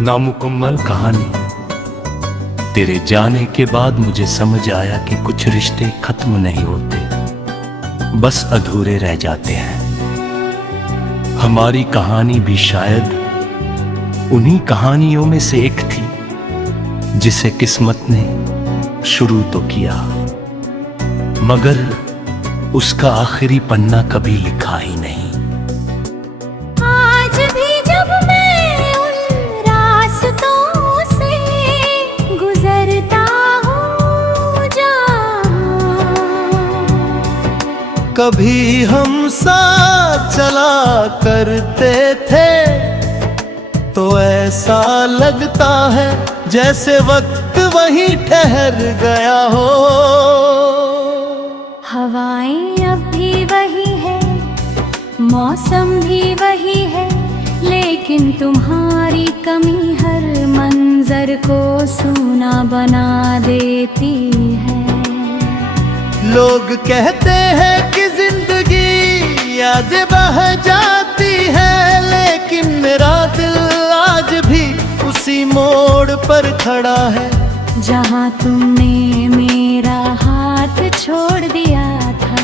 नामुकम्मल कहानी। तेरे जाने के बाद मुझे समझ आया कि कुछ रिश्ते खत्म नहीं होते, बस अधूरे रह जाते हैं। हमारी कहानी भी शायद उन्हीं कहानियों में से एक थी जिसे किस्मत ने शुरू तो किया, मगर उसका आखिरी पन्ना कभी लिखा ही नहीं। आज भी जब मैं उन रास्तों से गुजरता हूँ जहाँ, कभी हम साथ चला करते थे तो ऐसा लगता है जैसे वक्त वहीं ठहर गया हो। हवाएं अब भी वही है, मौसम भी वही है, लेकिन तुम्हारी कमी हर मंजर को सूना बना देती है। लोग कहते हैं कि जिंदगी याद बह जाती है, लेकिन मेरा दिल आज भी उसी मोड़ पर खड़ा है जहाँ तुमने मेरा हाथ छोड़ दिया था।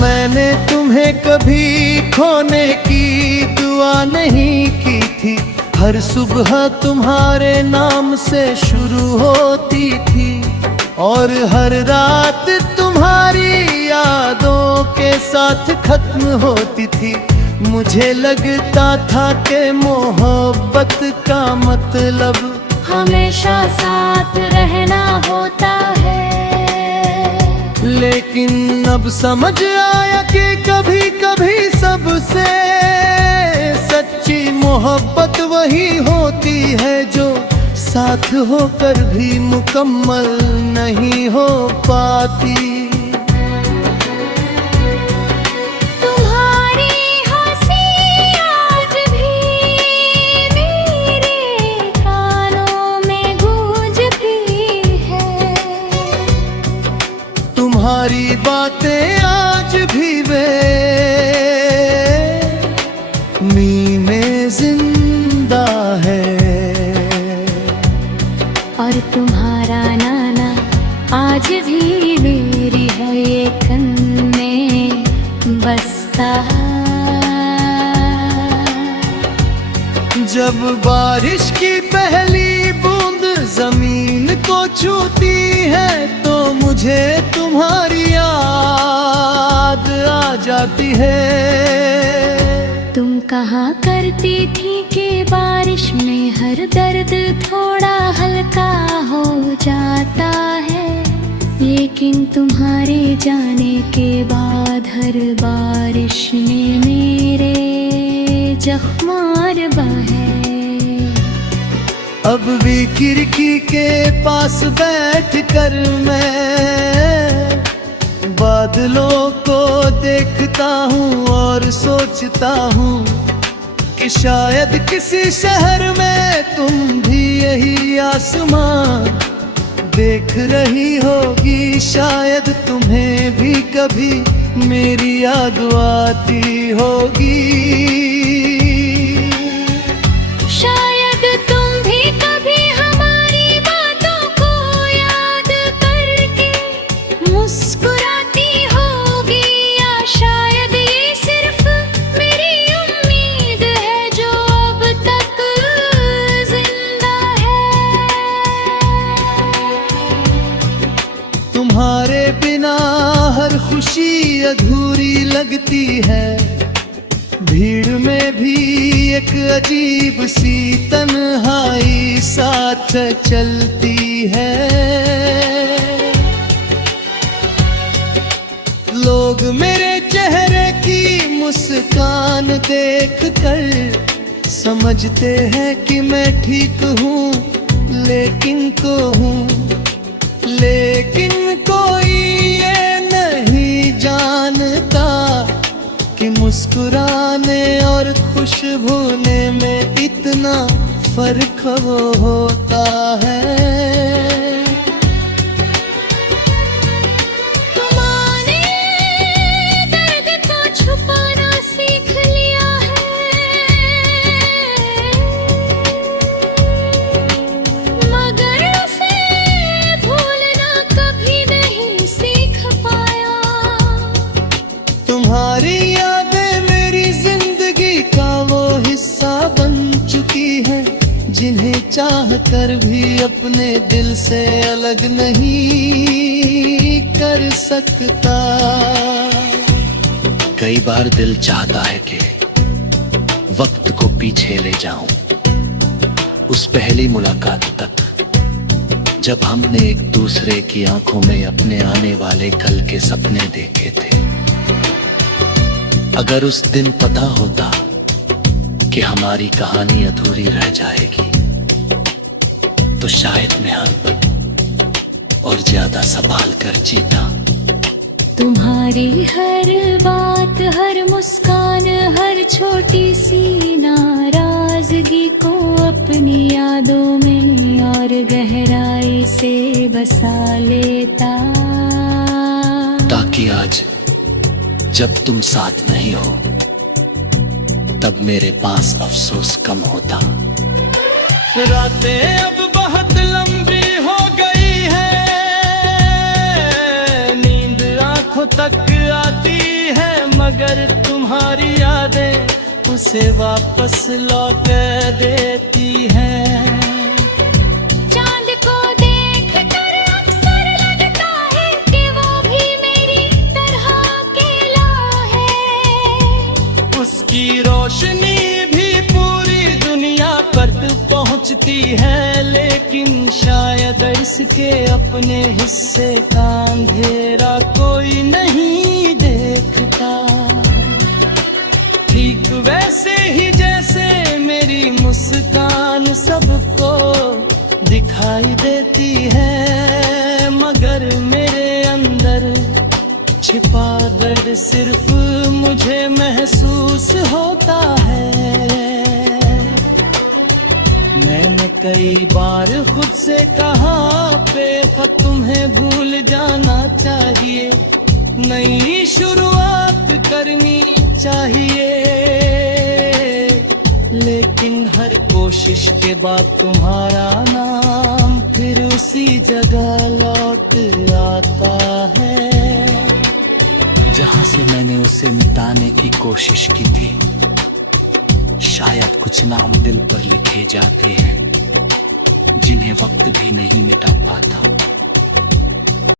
मैंने तुम्हें कभी खोने की दुआ नहीं की थी, हर सुबह तुम्हारे नाम से शुरू होती थी और हर रात तुम्हारी यादों के साथ खत्म होती थी। मुझे लगता था कि मोहब्बत का मतलब हमेशा साथ रहना होता है, लेकिन अब समझ आया कि कभी कभी सबसे सच्ची मोहब्बत वही होती है जो साथ होकर भी मुकम्मल नहीं हो पाती। तुम्हारी बातें आज भी वे मी में जिंदा है, और तुम्हारा नाना आज भी मेरी है ये कन में बसता। जब बारिश की पहली बूंद जमीन को छूती है तो मुझे तुम्हारी याद आ जाती है। तुम कहा करती थी कि बारिश में हर दर्द थोड़ा हल्का हो जाता है, लेकिन तुम्हारे जाने के बाद हर बारिश में मेरे जख्मार बहे। अब भी खिड़की के पास बैठ कर मैं बादलों को देखता हूँ और सोचता हूँ कि शायद किसी शहर में तुम भी यही आसमां देख रही होगी। शायद तुम्हें भी कभी मेरी याद आती होगी। शायद तुम भी कभी हमारी बातों को याद करके मुस्कुराती होगी, या शायद ये सिर्फ मेरी उम्मीद है जो अब तक जिंदा है। तुम्हारे बिना हर खुशी अधूरी लगती है, भीड़ में भी एक अजीब सी तन्हाई साथ चलती है। लोग मेरे चेहरे की मुस्कान देख कर समझते हैं कि मैं ठीक हूँ, लेकिन कोई ये नहीं जानता कि मुस्कुराने और खुश होने में इतना फर्क वो होता है। चाह कर भी अपने दिल से अलग नहीं कर सकता। कई बार दिल चाहता है कि वक्त को पीछे ले जाऊं, उस पहली मुलाकात तक जब हमने एक दूसरे की आंखों में अपने आने वाले कल के सपने देखे थे। अगर उस दिन पता होता कि हमारी कहानी अधूरी रह जाएगी, तो शायद मैं हर पल और ज्यादा संभाल कर जीता। तुम्हारी हर बात, हर मुस्कान, हर छोटी सी नाराजगी को अपनी यादों में और गहराई से बसा लेता, ताकि आज जब तुम साथ नहीं हो तब मेरे पास अफसोस कम होता। रातें अब बहुत लंबी हो गई है, नींद आंखों तक आती है, मगर तुम्हारी यादें उसे वापस लौट देती हैं। चांद को देखकर अक्सर लगता है कि वो भी मेरी तरह अकेला है। उसकी रोशनी भी पूरी दुनिया पर पहुंचती है, लेकिन शायद इसके अपने हिस्से का अंधेरा कोई नहीं देखता। ठीक वैसे ही जैसे मेरी मुस्कान सबको दिखाई देती है, मगर मेरे अंदर छिपा दर्द सिर्फ मुझे महसूस होता है। मैंने कई बार खुद से कहा बेखत तुम्हें भूल जाना चाहिए, नई शुरुआत करनी चाहिए, लेकिन हर कोशिश के बाद तुम्हारा नाम फिर उसी जगह लौट आता है जहां से मैंने उसे मिटाने की कोशिश की थी। शायद कुछ नाम दिल पर लिखे जाते हैं जिन्हें वक्त भी नहीं मिटा पाता।